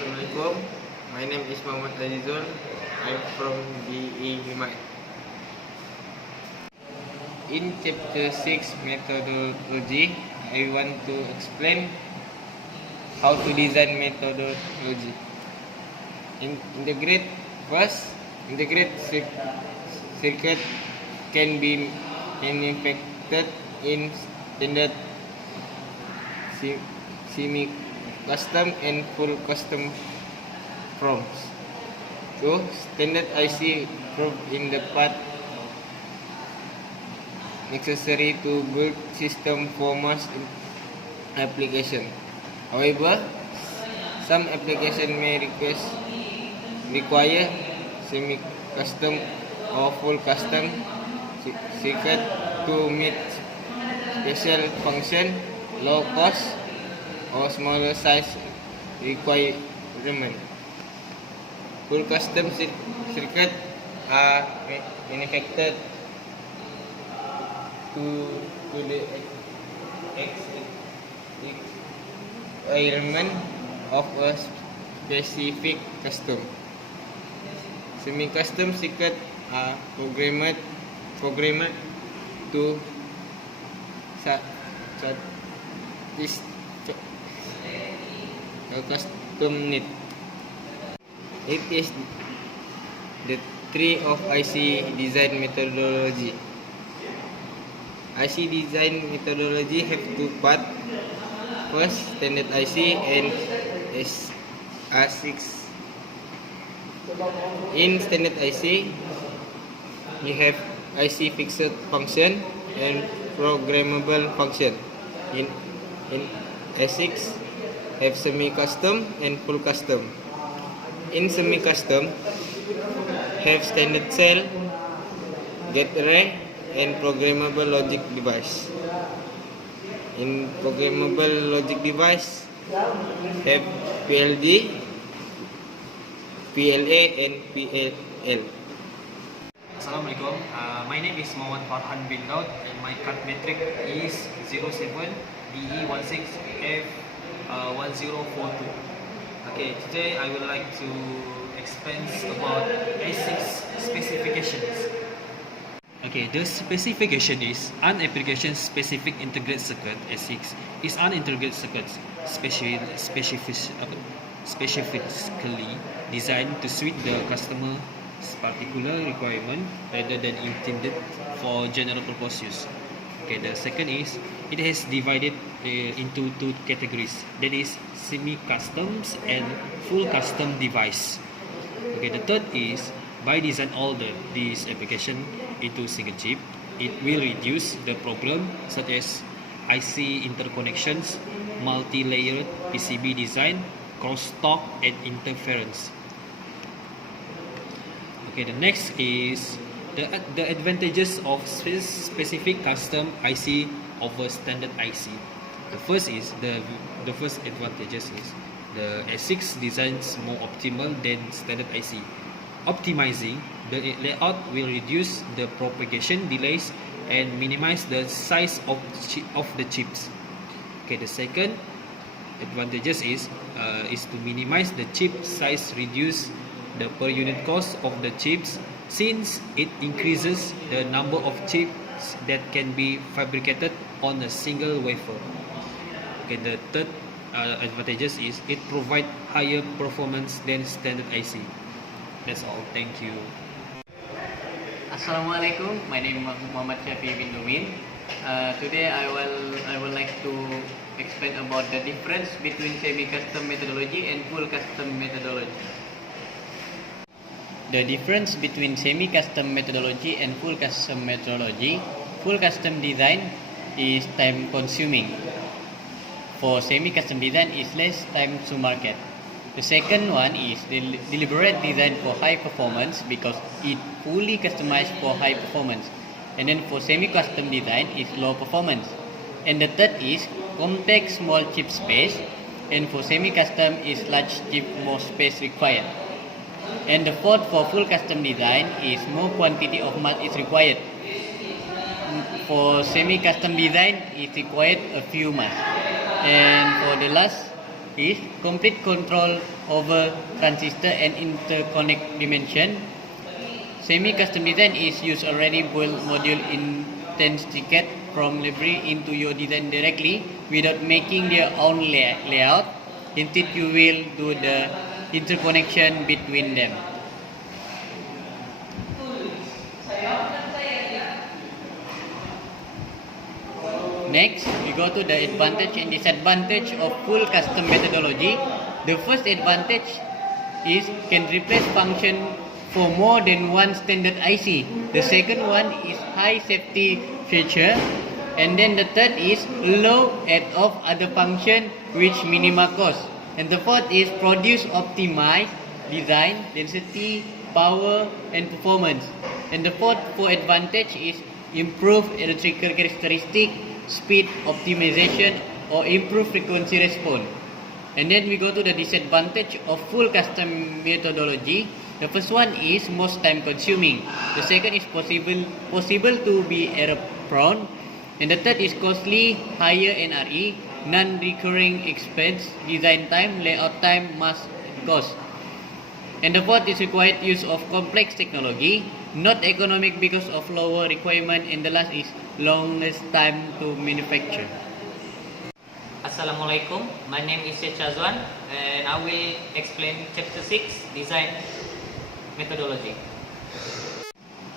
Assalamualaikum. My name is Muhammad Azizul. I'm from BE Himay. In chapter 6 methodology, I want to explain how to design methodology. Integrate circuit can be manufactured in standard, semi-custom and full custom forms. So, standard IC proved in the part necessary to build system for mass application. However, some applications may require semi-custom or full custom circuit to meet special function, low cost, or smaller size requirement. Full custom circuit are manufactured to the requirement of a specific custom. Semi-custom circuit are programmed to a custom need. It is the tree of IC design methodology. IC design methodology have two parts. First, standard IC and A6. In standard IC, you have IC fixed function and programmable function. In A6, have semi-custom and full custom. In semi-custom, have standard cell, gate array, and programmable logic device. In programmable logic device, have PLD, PLA, and PLL. Assalamualaikum. My name is Muhammad Farhan bin Daud and my cut metric is 07DE16F1042. Okay, today I would like to explain about A6 specifications. Okay, the specification is an application specific integrated circuit A6 is an integrated circuit specifically designed to suit the customer's particular requirement rather than intended for general purpose use. Okay, the second is it has divided into two categories, that is semi-customs and full custom device. Okay, the third is by design all these application into single chip, it will reduce the problem such as IC interconnections, multi-layered PCB design, crosstalk and interference. Okay, the next is the advantages of specific custom IC over standard IC. The first advantages is the A6 designs more optimal than standard IC. Optimizing the layout will reduce the propagation delays and minimize the size of the chips. Okay, the second advantages is to minimize the chip size, reduce the per unit cost of the chips since it increases the number of chips that can be fabricated on a single wafer. Okay, the third advantages is it provides higher performance than standard IC. That's all. Thank you. Assalamualaikum. My name is Muhammad Shafi bin Numin. Today I would like to explain about the difference between semi-custom methodology and full custom methodology. The difference between semi-custom methodology and full custom methodology: full custom design is time consuming. For semi-custom design is less time to market. The second one is the deliberate design for high performance because it fully customized for high performance. And then for semi-custom design is low performance. And the third is compact small chip space. And for semi-custom is large chip, more space required. And the fourth for full custom design is more quantity of mass is required. For semi-custom design, it required a few mass. And for the last is complete control over transistor and interconnect dimension. Semi-custom design is use already built module instantiate from library into your design directly without making their own layout. Instead, you will do the interconnection between them. Next, we go to the advantage and disadvantage of full custom methodology. The first advantage is can replace function for more than one standard IC. The second one is high safety feature. And then the third is low add of other function which minima cost. And the fourth is produce optimized design, density, power and performance. And the fourth advantage is improve electrical characteristic, speed optimization or improve frequency response. And then we go to the disadvantage of full custom methodology. The first one is most time consuming. The second is possible to be error prone. And the third is costly, higher NRE, non-recurring expense, design time, layout time, mass cost. And the fourth is required use of complex technology, not economic because of lower requirement. And the last is longest time to manufacture. Assalamualaikum, my name is Sheikh Shazwan and I will explain chapter 6 design methodology.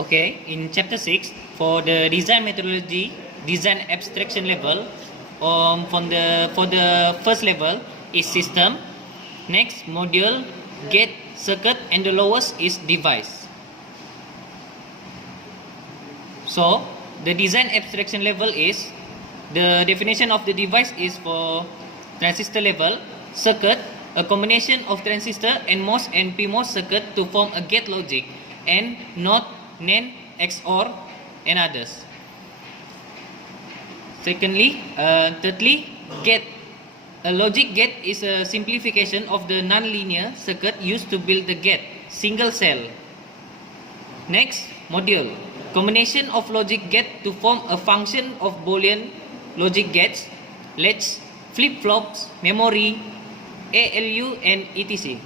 Okay, in chapter 6 for the design methodology, design abstraction level, for the first level is system, next module, gate, circuit, and the lowest is device. So the design abstraction level is the definition of the device is for transistor level, circuit, a combination of transistor and MOS and PMOS circuit to form a gate logic, and NOT, NAND, XOR, and others. Thirdly, gate. A logic gate is a simplification of the non-linear circuit used to build the gate, single cell. Next, module. Combination of logic gate to form a function of Boolean logic gates, latch, flip-flops, memory, ALU, and etc.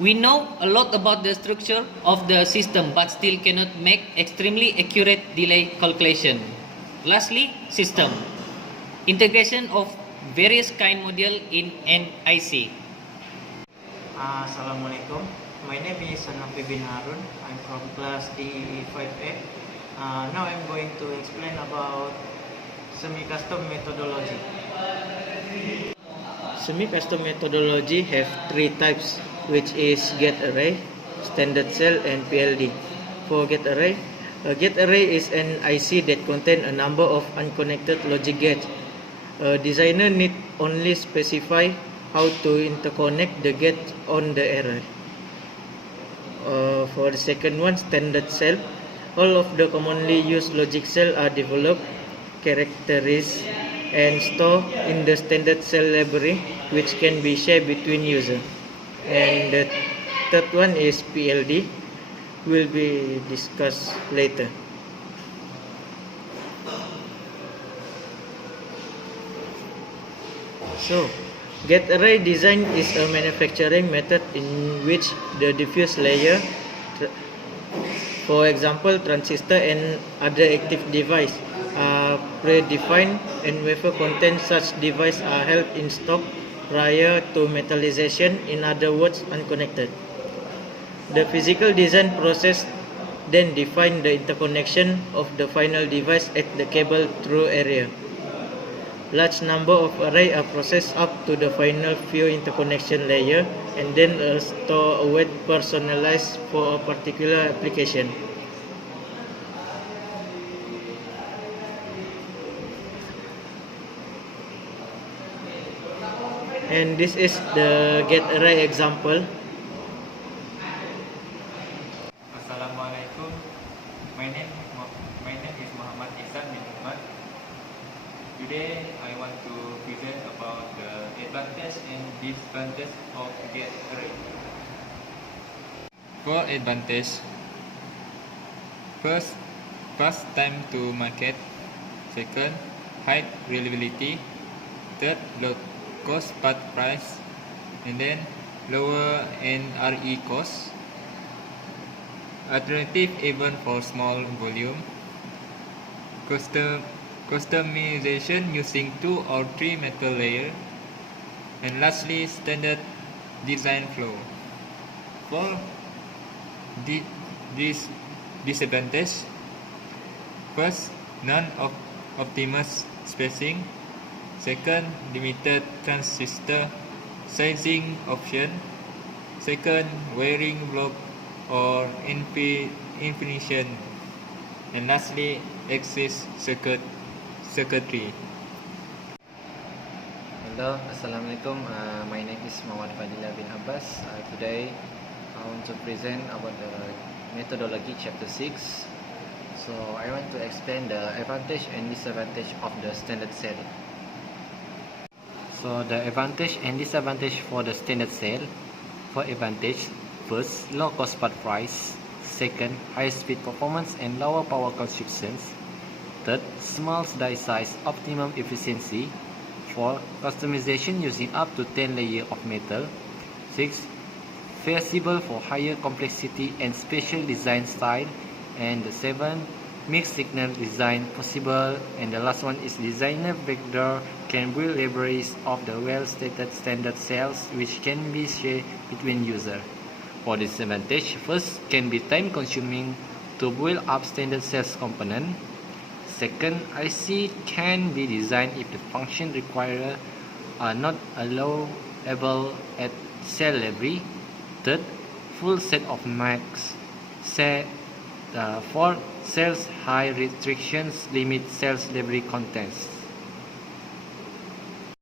We know a lot about the structure of the system but still cannot make extremely accurate delay calculation. Lastly, system. Integration of various kind module in an IC. Assalamualaikum. My name is Hanafi bin Harun. I'm from class D5A. Now I'm going to explain about semi-custom methodology. Semi-custom methodology have three types, which is gate array, standard cell, and PLD. For gate array, a gate array is an IC that contains a number of unconnected logic gates. A designer need only specify how to interconnect the gate on the array. For the second one, standard cell, all of the commonly used logic cells are developed, characterized, and stored in the standard cell library, which can be shared between users. And the third one is PLD, will be discussed later. So, gate array design is a manufacturing method in which the diffuse layer, for example transistor and other active device, are predefined, and wafer content such device are held in stock prior to metallization, in other words unconnected. The physical design process then defines the interconnection of the final device at the cable through area. Large number of arrays are processed up to the final few interconnection layer, and then store a weight personalized for a particular application. And this is the gate array example. Assalamualaikum. My name is Muhammad Ihsan bin Umar. Today I want to present about the advantage and disadvantage of gate array. For advantage, first, fast time to market. Second, high reliability. Third, cost per price, and then lower NRE cost. Alternative even for small volume. Customization using 2 or 3 metal layers. And lastly, standard design flow. For this disadvantage, first, non-optimous spacing. Second, limited transistor sizing option. Second, wiring block or infinition. And lastly, excess circuitry. Hello, Assalamualaikum. My name is Muhammad Fadila bin Abbas. Today, I want to present about the methodology chapter 6. So, I want to explain the advantage and disadvantage of the standard cell. So, the advantage and disadvantage for the standard cell. For advantage, first, low cost per price. Second, high speed performance and lower power consumptions. Third, small die size, optimum efficiency. 4. Customization using up to 10 layers of metal. 6. Feasible for higher complexity and special design style. And 7. Mixed signal design possible. And the last one is designer backdoor can build libraries of the well-stated standard cells which can be shared between users. For disadvantage, first can be time consuming to build up standard cells component. Second, IC can be designed if the function required are not allowable at cell level. Third, full set of max. Fourth, cells high restrictions limit cells library contents.